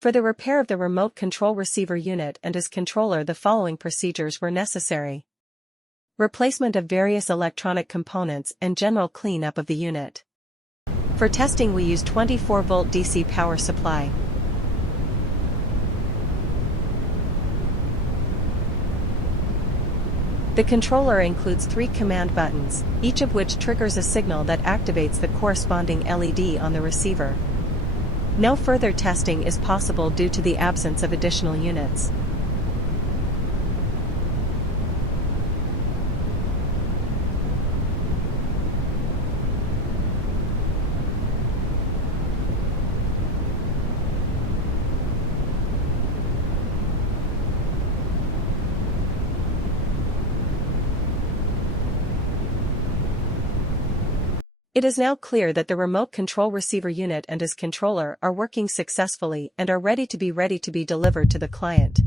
For the repair of the remote control receiver unit and its controller, the following procedures were necessary. Replacement of various electronic components and general cleanup of the unit. For testing we use 24-volt DC power supply. The controller includes 3 command buttons, each of which triggers a signal that activates the corresponding LED on the receiver. No further testing is possible due to the absence of additional units. It is now clear that the remote control receiver unit and its controller are working successfully and are ready to be delivered to the client.